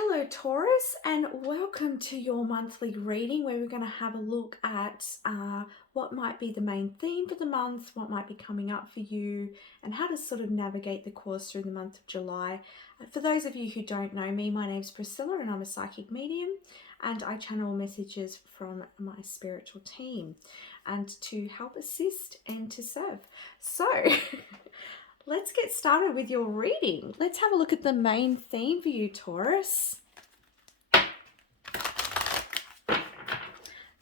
Hello Taurus, and welcome to your monthly reading where we're going to have a look at what might be the main theme for the month, what might be coming up for you, and how to sort of navigate the course through the month of July. For those of you who don't know me, my name's Priscilla and I'm a psychic medium, and I channel messages from my spiritual team and to help assist and to serve. So let's get started with your reading. Let's have a look at the main theme for you, Taurus.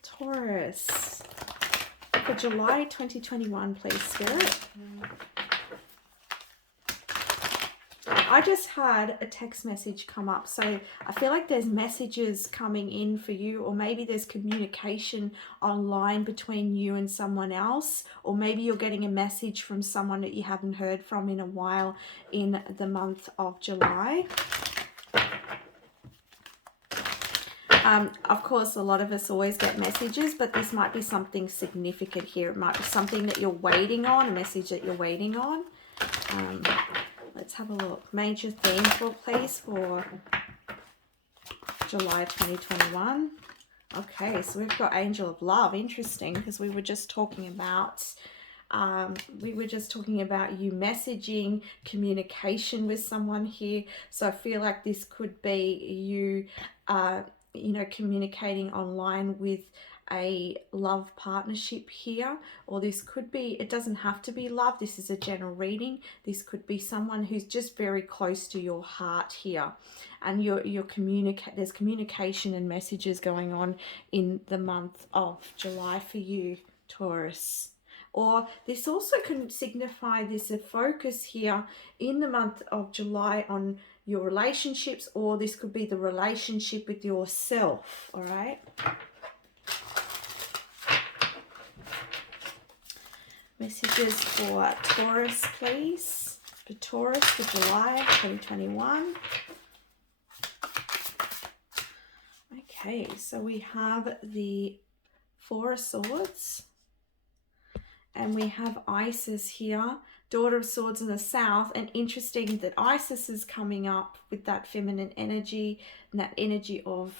Taurus, for July 2021, please, Spirit. I just had a text message come up, so I feel like there's messages coming in for you, or maybe there's communication online between you and someone else, or maybe you're getting a message from someone that you haven't heard from in a while in the month of July. Of course, a lot of us always get messages, but this might be something significant here. It might be something that you're waiting on, a message that you're waiting on. Let's have a look. Major theme, please, for July 2021. Okay, so we've got Angel of Love. Interesting, because we were just talking about you messaging, communication with someone here. So I feel like this could be you, communicating online with a love partnership here, or this could be, it doesn't have to be love, this is a general reading. This could be someone who's just very close to your heart here, and there's communication and messages going on in the month of July for you, Taurus. Or this also can signify there's a focus here in the month of July on your relationships, or this could be the relationship with yourself, all right? Messages for Taurus, please. For Taurus for July 2021. Okay, so we have the Four of Swords. And we have Isis here, Daughter of Swords in the South. And interesting that Isis is coming up with that feminine energy and that energy of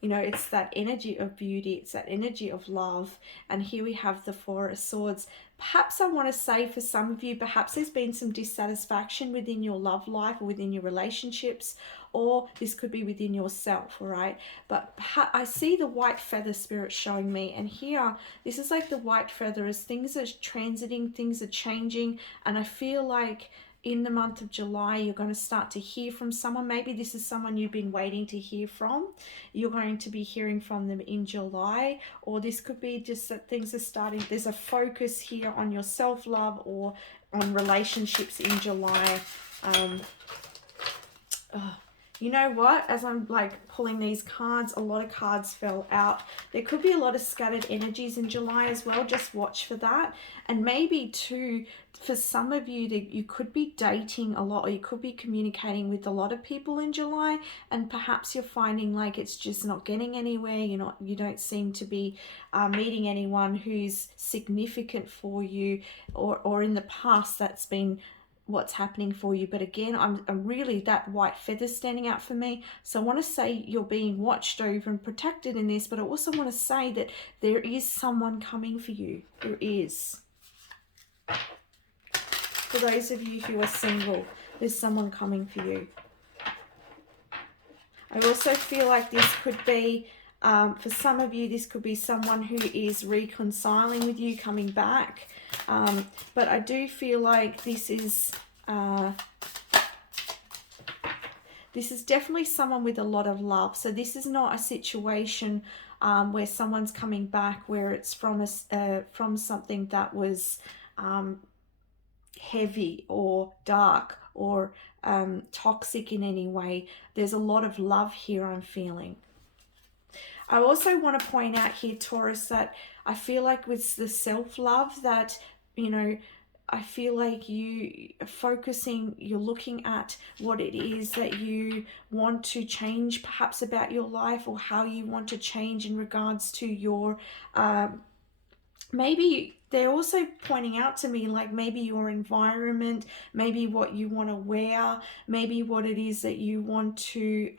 it's that energy of beauty, it's that energy of love. And here we have the Four of Swords. Perhaps I want to say for some of you, perhaps there's been some dissatisfaction within your love life or within your relationships, or this could be within yourself, all right? But I see the white feather, Spirit, showing me. And here, this is like the white feather as things are transiting, things are changing. And I feel like in the month of July, you're going to start to hear from someone. Maybe this is someone you've been waiting to hear from. You're going to be hearing from them in July, or this could be just that things are starting. There's a focus here on your self-love or on relationships in July. You know what? As I'm like pulling these cards, a lot of cards fell out. There could be a lot of scattered energies in July as well. Just watch for that. And maybe too, for some of you, that you could be dating a lot, or you could be communicating with a lot of people in July, and perhaps you're finding like it's just not getting anywhere. You don't seem to be meeting anyone who's significant for you, or in the past that's been what's happening for you. But again, I'm really that white feather standing out for me. So I want to say you're being watched over and protected in this, but I also want to say that there is someone coming for you. There is. For those of you who are single, there's someone coming for you. I also feel like this could be, for some of you, this could be someone who is reconciling with you, coming back. But I do feel like this is definitely someone with a lot of love. So this is not a situation where someone's coming back where it's from something that was heavy or dark or toxic in any way. There's a lot of love here I'm feeling. I also want to point out here, Taurus, that I feel like with the self-love that, I feel like you are focusing, you're looking at what it is that you want to change perhaps about your life, or how you want to change in regards to your, maybe they're also pointing out to me, like, maybe your environment, maybe what you want to wear, maybe what it is that you want to,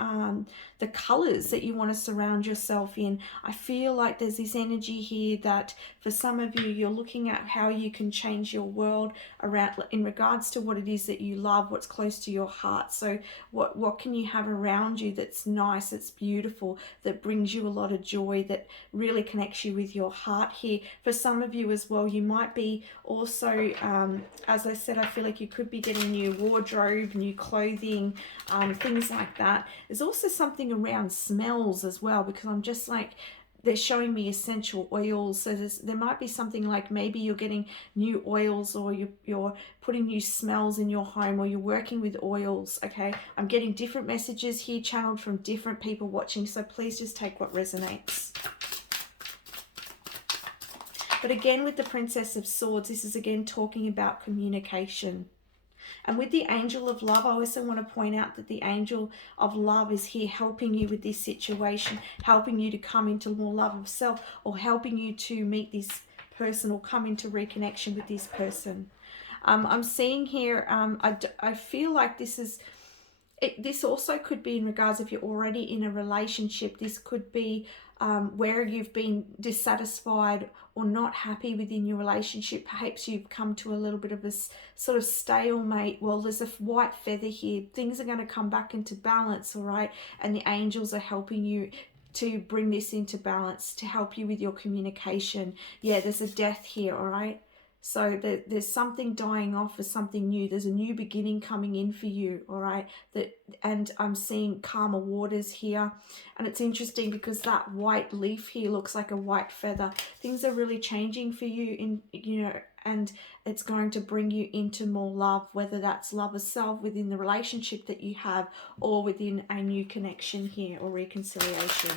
the colors that you want to surround yourself in. I feel like there's this energy here that for some of you, you're looking at how you can change your world around in regards to what it is that you love, what's close to your heart. So what can you have around you that's nice, that's beautiful, that brings you a lot of joy, that really connects you with your heart here. For some of you as well, you might be also, as I said, I feel like you could be getting new wardrobe, new clothing, things like that. There's also something around smells as well, because I'm just like, they're showing me essential oils. So there might be something like maybe you're getting new oils, or you're putting new smells in your home, or you're working with oils. Okay, I'm getting different messages here channeled from different people watching, so please just take what resonates. But again, with the Princess of Swords, this is again talking about communication. And with the Angel of Love, I also want to point out that the Angel of Love is here helping you with this situation, helping you to come into more love of self, or helping you to meet this person or come into reconnection with this person. I'm seeing here, I feel like this is... this also could be in regards, if you're already in a relationship, this could be where you've been dissatisfied or not happy within your relationship. Perhaps you've come to a little bit of a sort of stalemate. Well, there's a white feather here. Things are going to come back into balance, all right? And the angels are helping you to bring this into balance, to help you with your communication. Yeah, there's a death here, all right? So there's something dying off for something new. There's a new beginning coming in for you, all right? And I'm seeing calmer waters here. And it's interesting because that white leaf here looks like a white feather. Things are really changing for you, and it's going to bring you into more love, whether that's love of self within the relationship that you have, or within a new connection here, or reconciliation.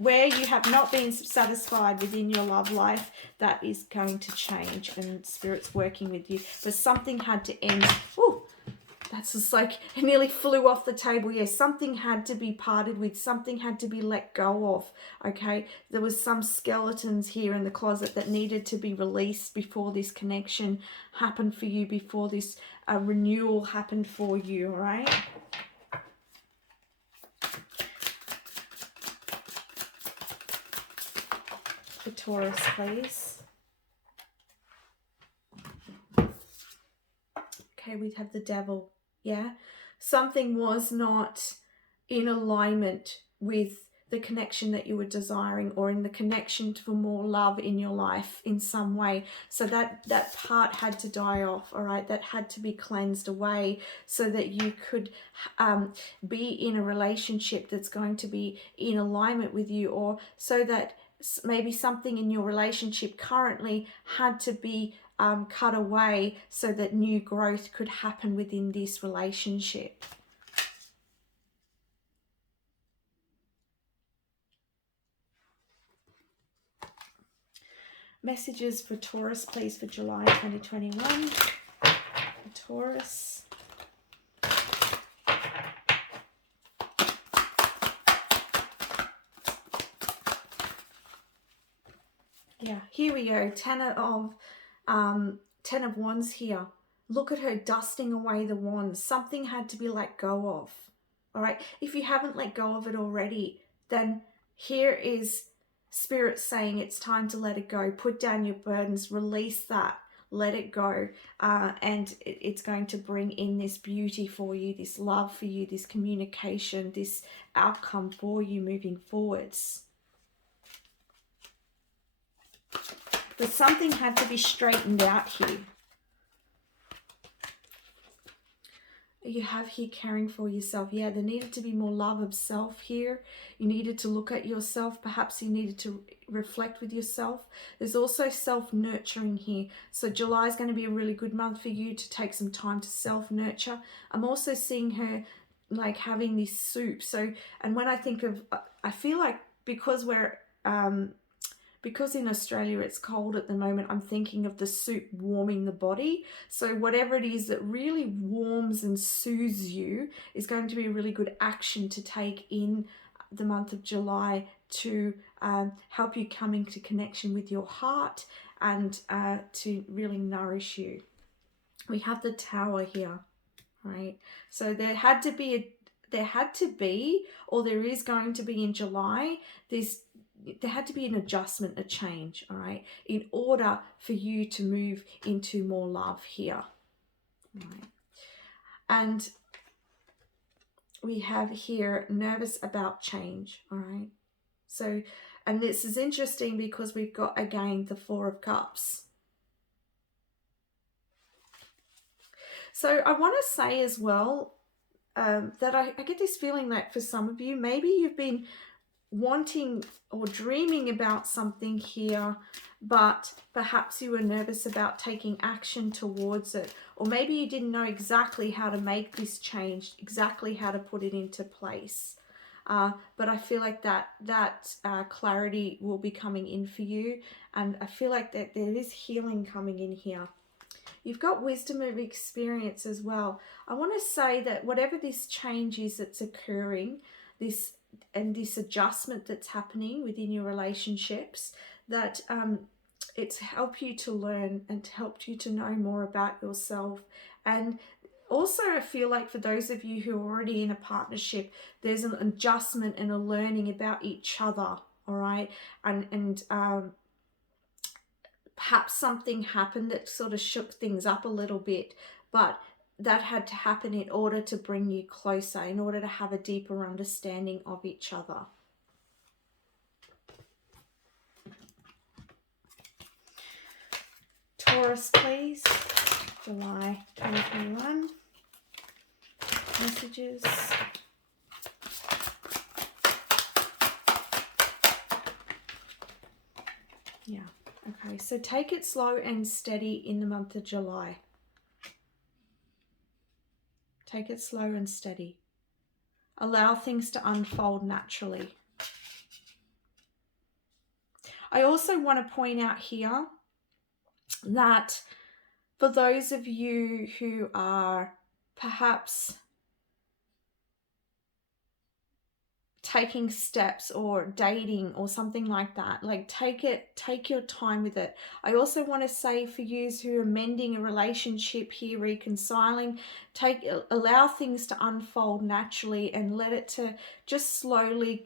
Where you have not been satisfied within your love life, that is going to change, and Spirit's working with you. But something had to end. Ooh, that's just like, it nearly flew off the table. Yeah, something had to be parted with. Something had to be let go of, okay? There was some skeletons here in the closet that needed to be released before this connection happened for you, before this renewal happened for you, all right? For Taurus, please. Okay, we have the Devil. Yeah, something was not in alignment with the connection that you were desiring, or in the connection for more love in your life in some way. So that part had to die off, all right? That had to be cleansed away, so that you could be in a relationship that's going to be in alignment with you, or so that maybe something in your relationship currently had to be cut away, so that new growth could happen within this relationship. Messages for Taurus, please, for July 2021. For Taurus. Yeah, here we go. Ten of Wands here. Look at her dusting away the wands. Something had to be let go of. All right. If you haven't let go of it already, then here is Spirit saying it's time to let it go. Put down your burdens. Release that. Let it go. And it's going to bring in this beauty for you, this love for you, this communication, this outcome for you moving forwards. But something had to be straightened out here. You have here caring for yourself. Yeah, there needed to be more love of self here. You needed to look at yourself. Perhaps you needed to reflect with yourself. There's also self-nurturing here. So July is going to be a really good month for you to take some time to self-nurture. I'm also seeing her like having this soup. So, and when I think of, I feel like because because in Australia it's cold at the moment, I'm thinking of the soup warming the body. So whatever it is that really warms and soothes you is going to be a really good action to take in the month of July to help you come into connection with your heart and to really nourish you. We have the Tower here, right? So there had to be, or there is going to be in July, there had to be an adjustment, a change, all right, in order for you to move into more love here, right? And we have here nervous about change, all right? So, and this is interesting because we've got, again, the Four of Cups. So I want to say as well that I get this feeling that for some of you, maybe you've been wanting or dreaming about something here, but perhaps you were nervous about taking action towards it, or maybe you didn't know exactly how to make this change, exactly how to put it into place. But I feel like that clarity will be coming in for you, and I feel like that there is healing coming in here. You've got wisdom of experience as well. I want to say that whatever this change is that's occurring, this adjustment that's happening within your relationships, that it's helped you to learn and helped you to know more about yourself. And also I feel like for those of you who are already in a partnership, there's an adjustment and a learning about each other, all right? And perhaps something happened that sort of shook things up a little bit, but that had to happen in order to bring you closer, in order to have a deeper understanding of each other. Taurus, please. July 2021. Messages. Yeah. Okay, so take it slow and steady in the month of July. Take it slow and steady. Allow things to unfold naturally. I also want to point out here that for those of you who are perhaps taking steps or dating or something like that, like take your time with it. I also want to say for you who are mending a relationship here, reconciling, allow things to unfold naturally and let it to just slowly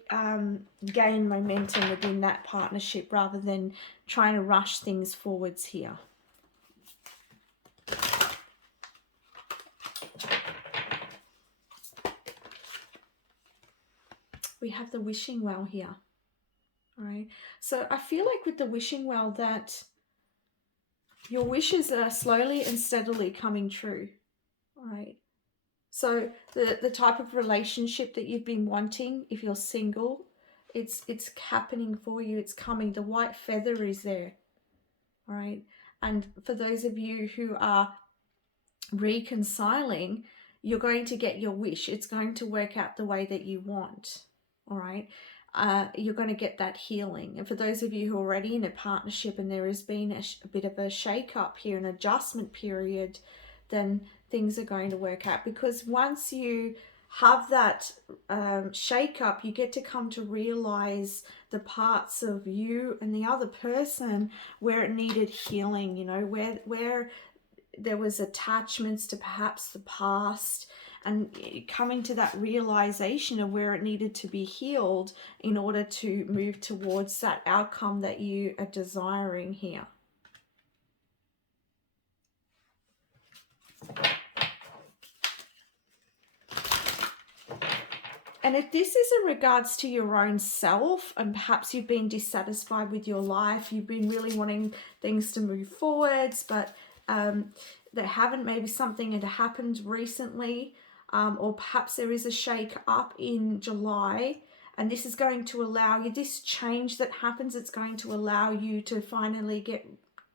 gain momentum within that partnership rather than trying to rush things forwards here. We have the wishing well here, all right? So I feel like with the wishing well that your wishes are slowly and steadily coming true, all right? So the type of relationship that you've been wanting, if you're single, it's happening for you. It's coming. The white feather is there, all right? And for those of you who are reconciling, you're going to get your wish. It's going to work out the way that you want. All right, you're going to get that healing. And for those of you who are already in a partnership and there has been a bit of a shake up here, an adjustment period, then things are going to work out. Because once you have that shake up, you get to come to realize the parts of you and the other person where it needed healing, you know, where there was attachments to perhaps the past, and coming to that realization of where it needed to be healed in order to move towards that outcome that you are desiring here. And if this is in regards to your own self, and perhaps you've been dissatisfied with your life, you've been really wanting things to move forwards, but they haven't, maybe something had happened recently, or perhaps there is a shake up in July, and this is going to allow you, this change that happens, it's going to allow you to finally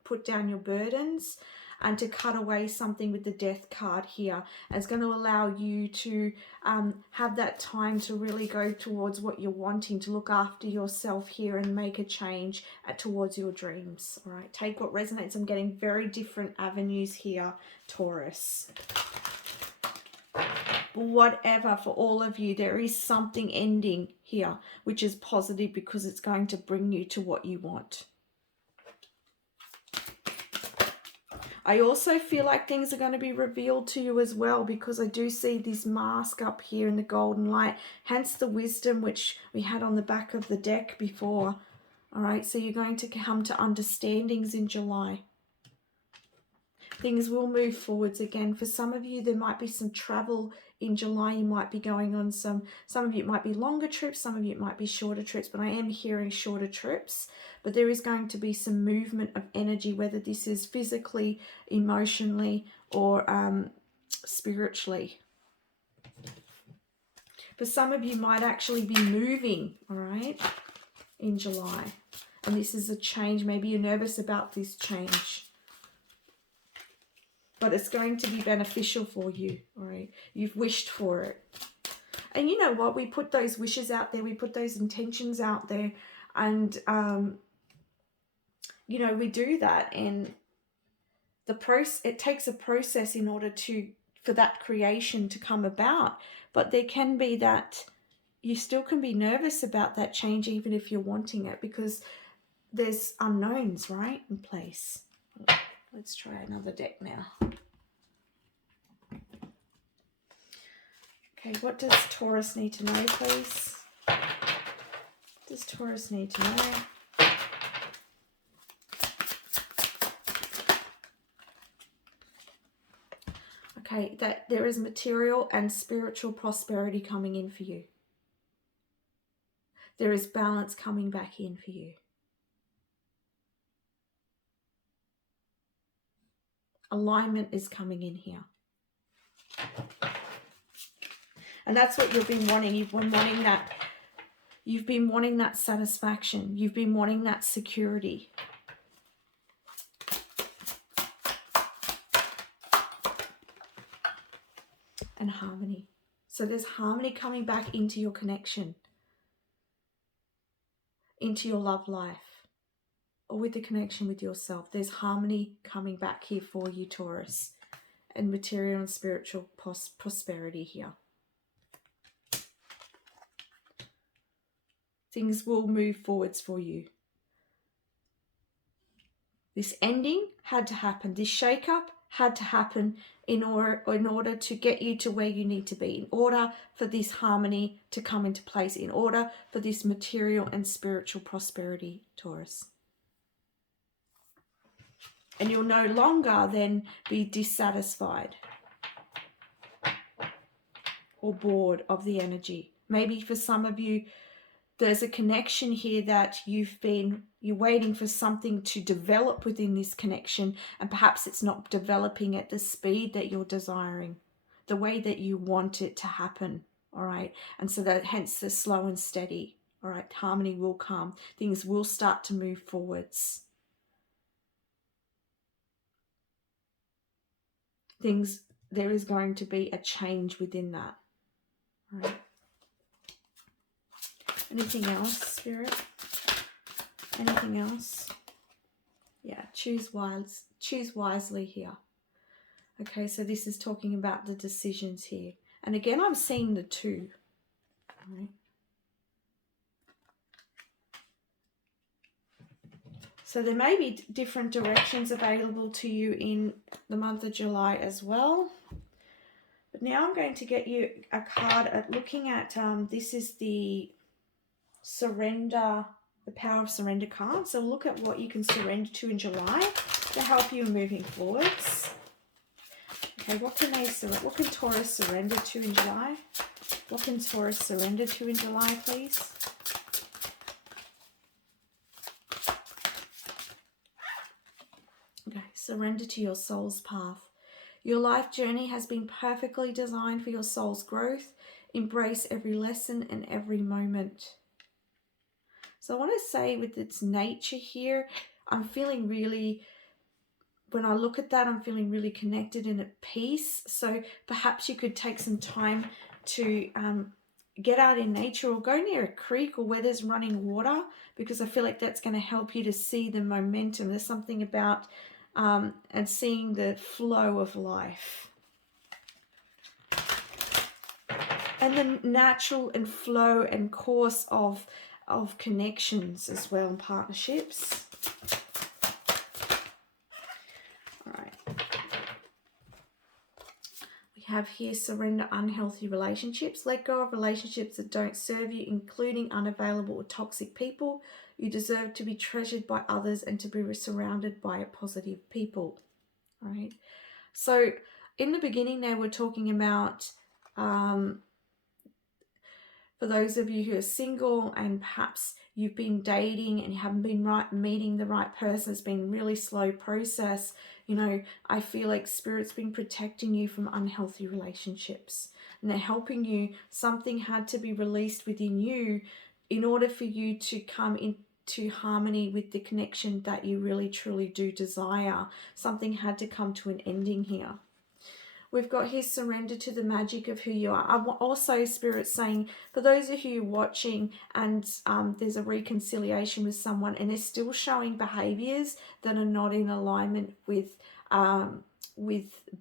put down your burdens and to cut away something with the Death card here. It's going to allow you to have that time to really go towards what you're wanting, to look after yourself here and make a change towards your dreams. All right, take what resonates. I'm getting very different avenues here, Taurus. whatever, for all of you, there is something ending here, which is positive because it's going to bring you to what you want. I also feel like things are going to be revealed to you as well, because I do see this mask up here in the golden light, hence the wisdom which we had on the back of the deck before. All right, so you're going to come to understandings in July. Things will move forwards again. For some of you, there might be some travel in July. You might be going on some of you, it might be longer trips, some of you it might be shorter trips, but I am hearing shorter trips. But there is going to be some movement of energy, whether this is physically, emotionally, or spiritually. For some of you might actually be moving, all right, in July. And this is a change. Maybe you're nervous about this change, but it's going to be beneficial for you, all right? You've wished for it. And you know what? We put those wishes out there. We put those intentions out there. And, you know, we do that. And it takes a process in order for that creation to come about. But there can be that you still can be nervous about that change, even if you're wanting it, because there's unknowns, right, in place. Let's try another deck now. Okay, what does Taurus need to know, please? What does Taurus need to know? Okay, that there is material and spiritual prosperity coming in for you. There is balance coming back in for you. Alignment is coming in here. And that's what you've been wanting. You've been wanting that. You've been wanting that satisfaction. You've been wanting that security. And harmony. So there's harmony coming back into your connection, into your love life, or with the connection with yourself. There's harmony coming back here for you, Taurus, and material and spiritual prosperity here. Things will move forwards for you. This ending had to happen. This shake-up had to happen in order to get you to where you need to be, in order for this harmony to come into place, in order for this material and spiritual prosperity, Taurus. And you'll no longer then be dissatisfied or bored of the energy. Maybe for some of you, there's a connection here that you're waiting for something to develop within this connection, and perhaps it's not developing at the speed that you're desiring, the way that you want it to happen, all right? And so that hence the slow and steady, all right? Harmony will come. Things will start to move forwards. There is going to be a change within that, all right? Anything else, Spirit? Anything else? Yeah, choose wisely here. Okay, so this is talking about the decisions here. And again, I'm seeing the 2. All right. So there may be different directions available to you in the month of July as well. But now I'm going to get you a card at looking at, this is the surrender, the power of surrender card. So look at what you can surrender to in July to help you moving forwards. Okay, what can Taurus surrender to in July? What can Taurus surrender to in July, please? Okay, surrender to your soul's path. Your life journey has been perfectly designed for your soul's growth. Embrace every lesson and every moment. So I want to say with its nature here, I'm feeling really, when I look at that, I'm feeling really connected and at peace. So perhaps you could take some time to get out in nature or go near a creek or where there's running water, because I feel like that's going to help you to see the momentum. There's something about and seeing the flow of life. and the natural and flow and course of connections as well, and partnerships. All right. We have here surrender unhealthy relationships. Let go of relationships that don't serve you, including unavailable or toxic people. You deserve to be treasured by others and to be surrounded by positive people. All right. So in the beginning, they were talking about for those of you who are single and perhaps you've been dating and you haven't been meeting the right person, it's been a really slow process. You know, I feel like Spirit's been protecting you from unhealthy relationships. And they're helping you. Something had to be released within you in order for you to come into harmony with the connection that you really truly do desire. Something had to come to an ending here. We've got here surrender to the magic of who you are. Also, Spirit saying, for those of you watching and there's a reconciliation with someone and they're still showing behaviors that are not in alignment with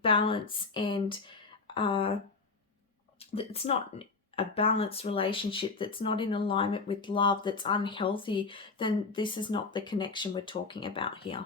balance, and it's not a balanced relationship, that's not in alignment with love, that's unhealthy, then this is not the connection we're talking about here.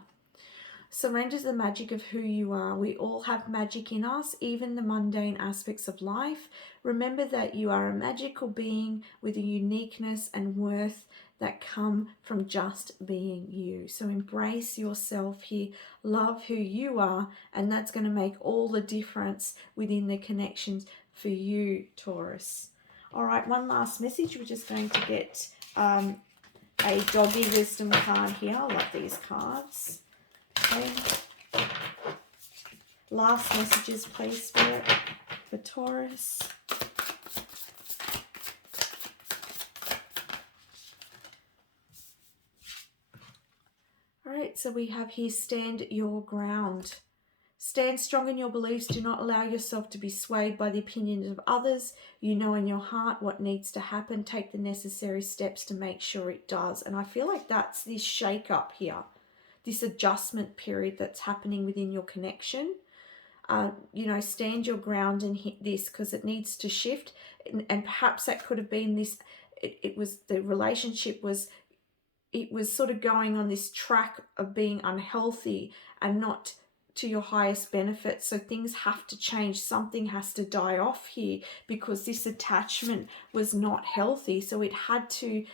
Surrender to the magic of who you are. We all have magic in us, even the mundane aspects of life. Remember that you are a magical being with a uniqueness and worth that come from just being you. So embrace yourself here. Love who you are, and that's going to make all the difference within the connections for you, Taurus. All right, one last message. We're just going to get a doggy wisdom card here. I love these cards. Okay. Last messages, please, Spirit, for Taurus. All right, so we have here, stand your ground. Stand strong in your beliefs. Do not allow yourself to be swayed by the opinions of others. You know in your heart what needs to happen. Take the necessary steps to make sure it does. And I feel like that's this shake-up here, this adjustment period that's happening within your connection. You know, stand your ground and hit this because it needs to shift. And perhaps that could have been this, it was the relationship was, it was sort of going on this track of being unhealthy and not to your highest benefit. So things have to change. Something has to die off here because this attachment was not healthy. So it had to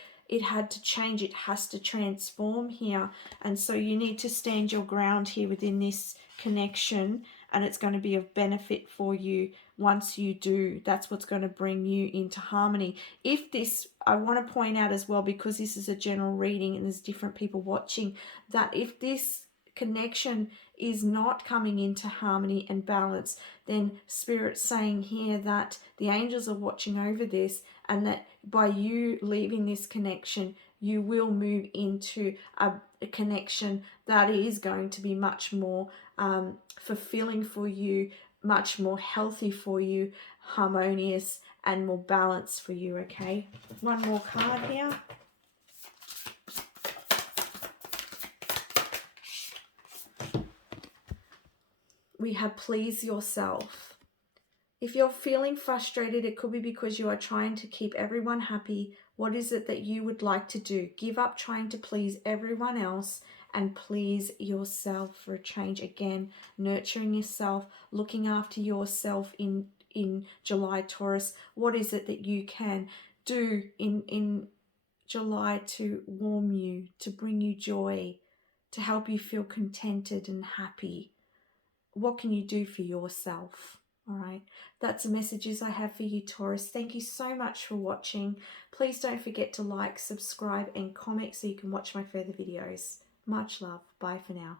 change. It has to transform here. And so you need to stand your ground here within this connection, and it's going to be of benefit for you once you do. That's what's going to bring you into harmony. If this, I want to point out as well, because this is a general reading and there's different people watching, that if this connection is not coming into harmony and balance, then Spirit's saying here that the angels are watching over this, and that by you leaving this connection, you will move into a connection that is going to be much more fulfilling for you, much more healthy for you, harmonious and more balanced for you, okay? One more card here. We have please yourself. If you're feeling frustrated, it could be because you are trying to keep everyone happy. What is it that you would like to do? Give up trying to please everyone else and please yourself for a change. Again, nurturing yourself, looking after yourself in July, Taurus. What is it that you can do in July to warm you, to bring you joy, to help you feel contented and happy? What can you do for yourself? All right, that's the messages I have for you, Taurus. Thank you so much for watching. Please don't forget to like, subscribe, and comment so you can watch my further videos. Much love. Bye for now.